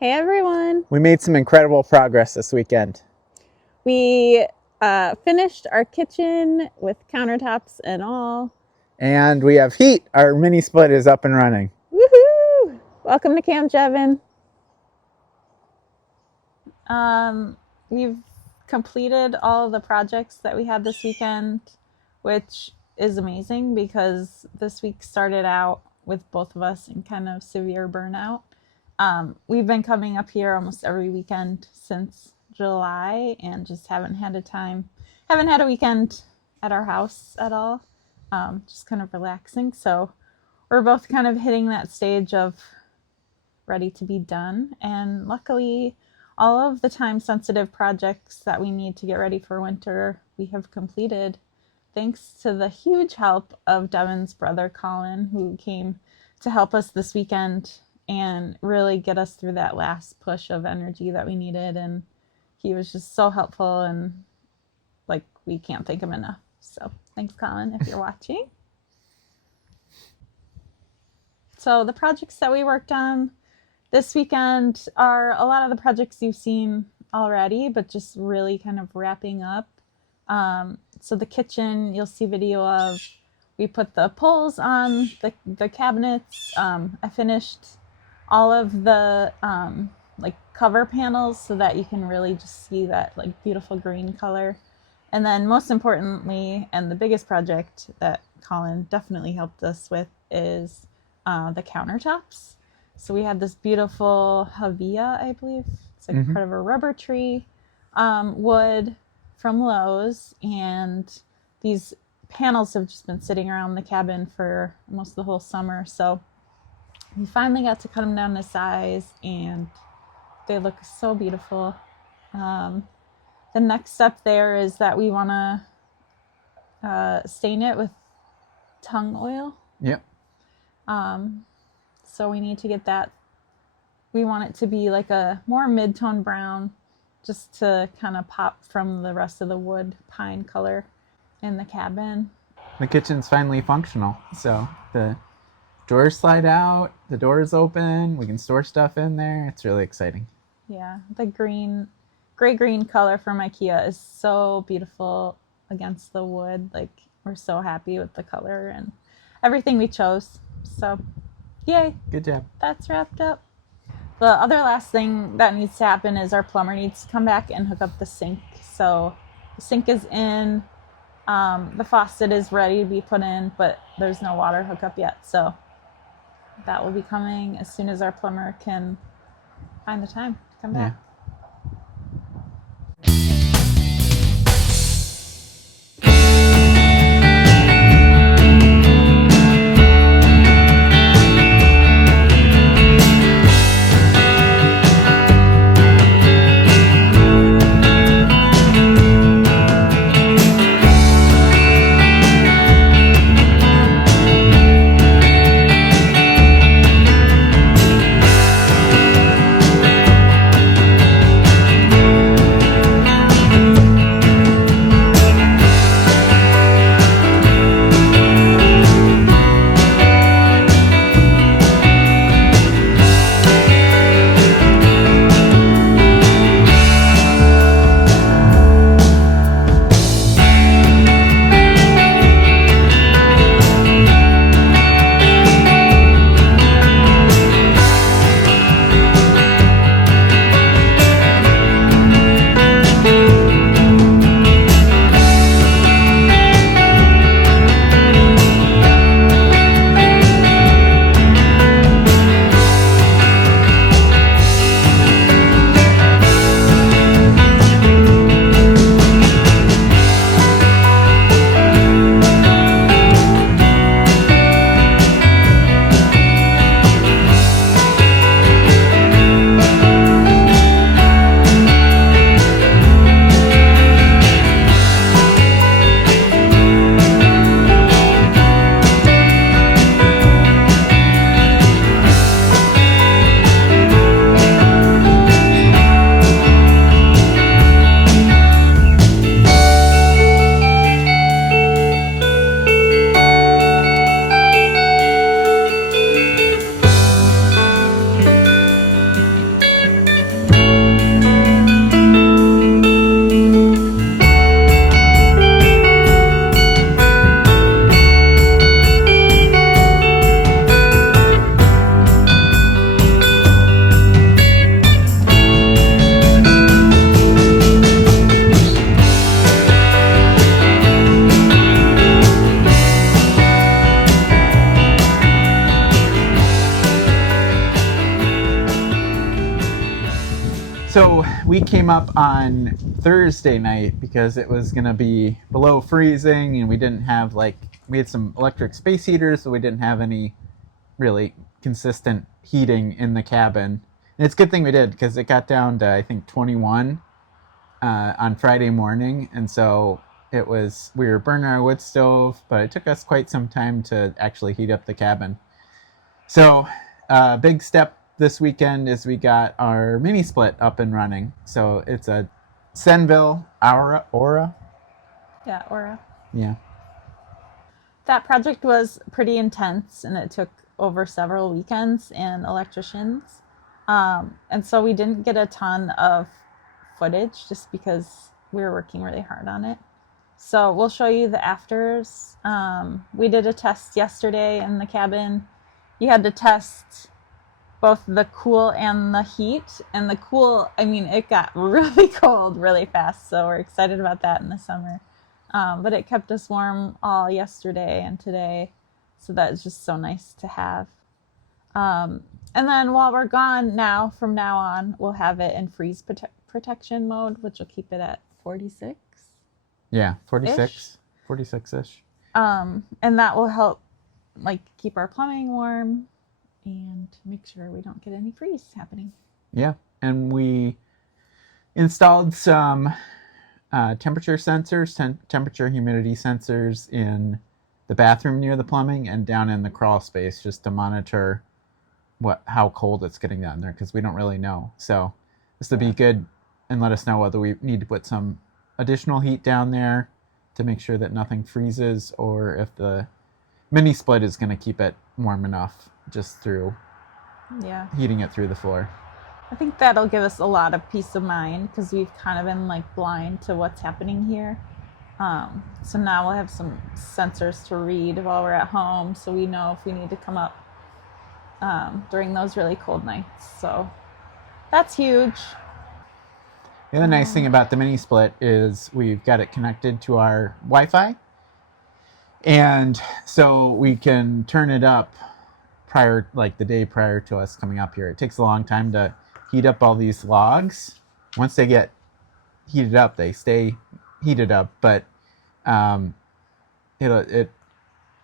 Hey everyone! We made some incredible progress this weekend. We finished our kitchen with countertops and all. And we have heat. Our mini split is up and running. Woohoo! Welcome to Camp Devin. We've completed all of the projects that we had this weekend, which is amazing because this week started out with both of us in kind of severe burnout. We've been coming up here almost every weekend since July and just haven't had a weekend at our house at all. Just kind of relaxing. So we're both kind of hitting that stage of ready to be done. And luckily, all of the time-sensitive projects that we need to get ready for winter, we have completed thanks to the huge help of Devin's brother, Colin, who came to help us this weekend and really get us through that last push of energy that we needed. And he was just so helpful, and we can't thank him enough. So thanks, Colin, if you're watching. So the projects that we worked on this weekend are a lot of the projects you've seen already, but just really kind of wrapping up. So the kitchen, you'll see video of. We put the poles on the cabinets. I finished all of the cover panels so that you can really just see that beautiful green color. And then most importantly, and the biggest project that Colin definitely helped us with is the countertops. So we had this beautiful Havia, I believe. It's part of a rubber tree wood from Lowe's, and these panels have just been sitting around the cabin for almost the whole summer. So we finally got to cut them down to size, and they look so beautiful. The next step there is that we want to stain it with tung oil. Yep. So we need to get that. We want it to be like a more mid-tone brown, just to kind of pop from the rest of the wood pine color in the cabin. The kitchen's finally functional. So the drawers slide out, the door is open, we can store stuff in there. It's really exciting. Yeah, the gray-green color from IKEA is so beautiful against the wood. We're so happy with the color and everything we chose. So, yay. Good job. That's wrapped up. The other last thing that needs to happen is our plumber needs to come back and hook up the sink. So the sink is in, the faucet is ready to be put in, but there's no water hookup yet. So that will be coming as soon as our plumber can find the time to come back. Yeah. So we came up on Thursday night because it was going to be below freezing, and we didn't have we had some electric space heaters, so we didn't have any really consistent heating in the cabin. And it's a good thing we did, because it got down to, I think, 21 on Friday morning. And so we were burning our wood stove, but it took us quite some time to actually heat up the cabin. So big step this weekend is we got our mini split up and running. So it's a Senville Aura. Yeah, Aura. Yeah. That project was pretty intense, and it took over several weekends and electricians. And so we didn't get a ton of footage just because we were working really hard on it. So we'll show you the afters. We did a test yesterday in the cabin. You had to test both the cool and the heat. And the cool, it got really cold really fast. So we're excited about that in the summer. But it kept us warm all yesterday and today. So that's just so nice to have. And then while we're gone from now on, we'll have it in freeze protection mode, which will keep it at 46. Yeah, 46-ish. And that will help keep our plumbing warm and make sure we don't get any freeze happening. Yeah, and we installed some temperature sensors, temperature humidity sensors in the bathroom near the plumbing and down in the crawl space, just to monitor how cold it's getting down there, because we don't really know. So this would be good and let us know whether we need to put some additional heat down there to make sure that nothing freezes, or if the mini split is going to keep it warm enough just through heating it through the floor. I think that'll give us a lot of peace of mind, because we've kind of been blind to what's happening here. So now we'll have some sensors to read while we're at home, so we know if we need to come up during those really cold nights. So that's huge. The other nice thing about the mini split is we've got it connected to our Wi-Fi, and so we can turn it up the day prior to us coming up here. It takes a long time to heat up all these logs. Once they get heated up, they stay heated up, but and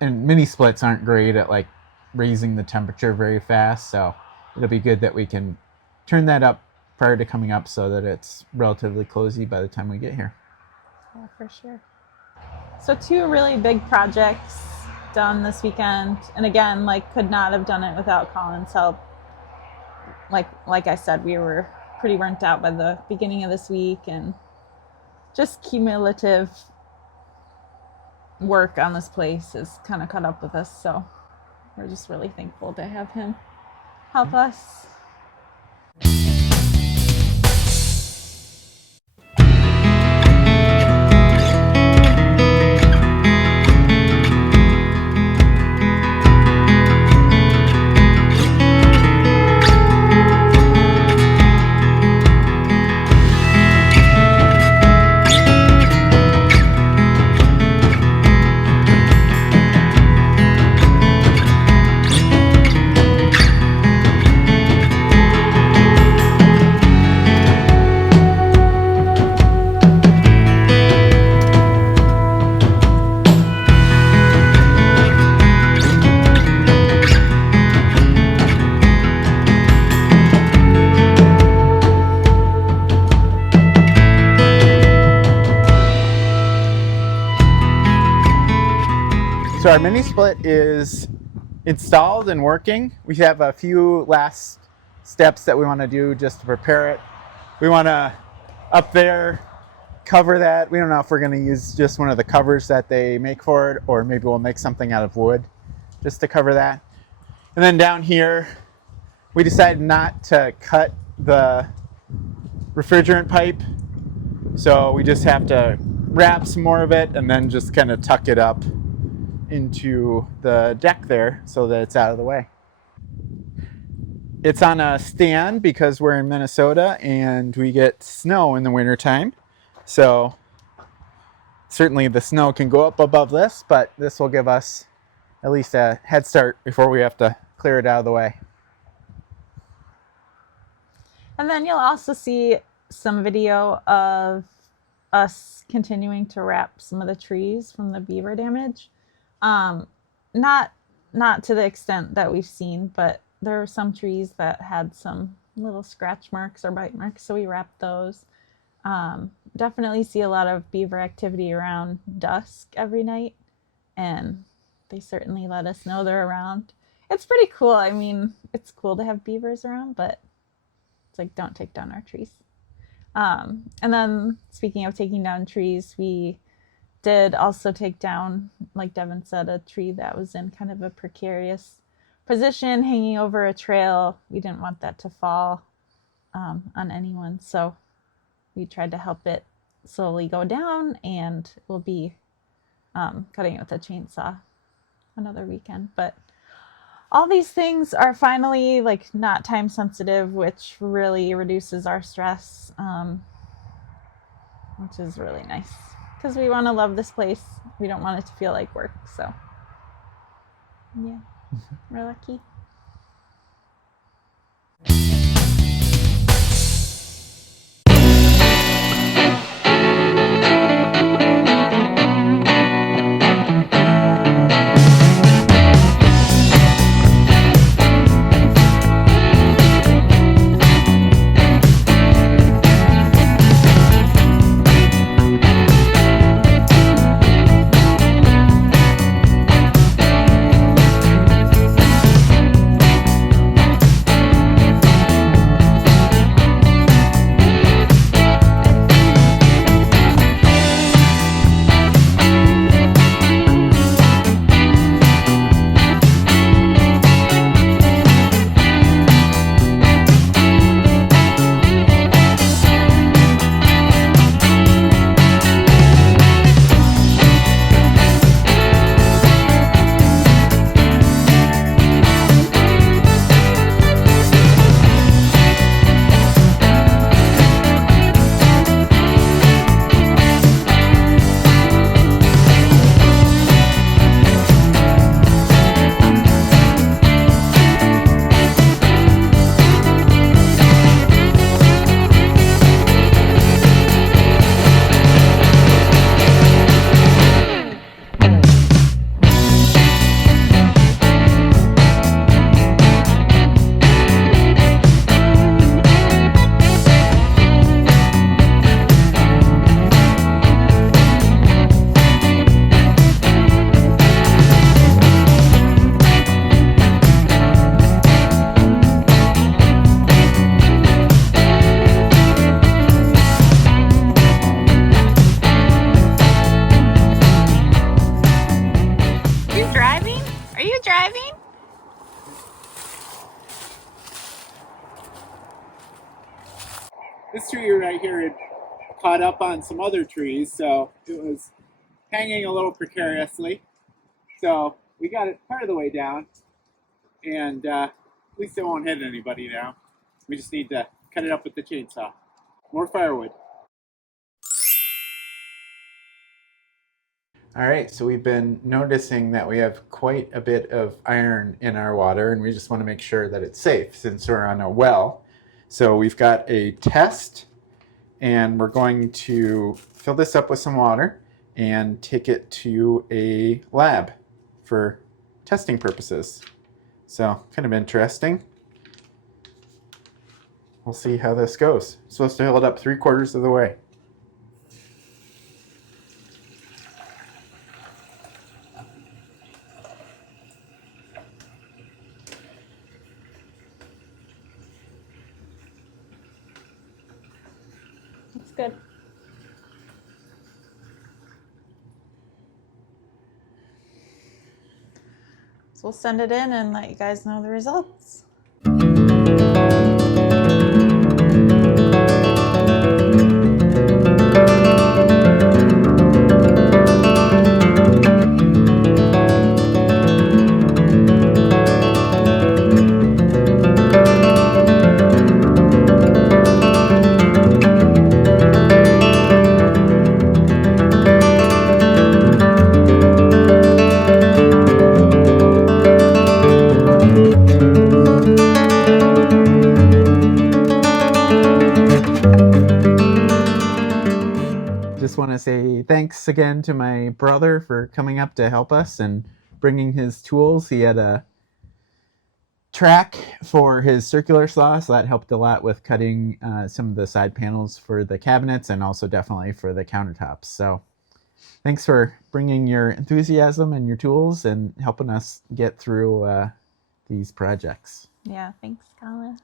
mini splits aren't great at raising the temperature very fast, so it'll be good that we can turn that up prior to coming up so that it's relatively cozy by the time we get here. Yeah, for sure. So 2 really big projects done this weekend, and again, could not have done it without Colin's help. Like I said, we were pretty burnt out by the beginning of this week, and just cumulative work on this place has kind of caught up with us. So we're just really thankful to have him help us. So our mini split is installed and working. We have a few last steps that we want to do just to prepare it. We want to up there cover that. We don't know if we're going to use just one of the covers that they make for it, or maybe we'll make something out of wood just to cover that. And then down here, we decided not to cut the refrigerant pipe, so we just have to wrap some more of it and then just kind of tuck it up into the deck there so that it's out of the way. It's on a stand because we're in Minnesota and we get snow in the wintertime. So certainly the snow can go up above this, but this will give us at least a head start before we have to clear it out of the way. And then you'll also see some video of us continuing to wrap some of the trees from the beaver damage. Um, not not to the extent that we've seen, but there are some trees that had some little scratch marks or bite marks, so we wrapped those. Definitely see a lot of beaver activity around dusk every night, and they certainly let us know they're around. It's pretty cool. I mean, it's cool to have beavers around, but it's like, don't take down our trees. And then, speaking of taking down trees, we did also take down, like Devin said, a tree that was in kind of a precarious position, hanging over a trail. We didn't want that to fall on anyone, so we tried to help it slowly go down, and we'll be cutting it with a chainsaw another weekend. But all these things are finally like not time sensitive, which really reduces our stress, which is really nice because we want to love this place. We don't want it to feel like work. So yeah, we're lucky. This tree right here had caught up on some other trees, so it was hanging a little precariously. So we got it part of the way down, and at least it won't hit anybody now. We just need to cut it up with the chainsaw. More firewood. All right, so we've been noticing that we have quite a bit of iron in our water, and we just want to make sure that it's safe since we're on a well. So we've got a test, and we're going to fill this up with some water and take it to a lab for testing purposes. So kind of interesting. We'll see how this goes. I'm supposed to fill it up 3/4 of the way. That's good. So we'll send it in and let you guys know the results. just want to say thanks again to my brother for coming up to help us and bringing his tools. He had a track for his circular saw, so that helped a lot with cutting some of the side panels for the cabinets and also definitely for the countertops. So thanks for bringing your enthusiasm and your tools and helping us get through these projects. Yeah, thanks, Colin.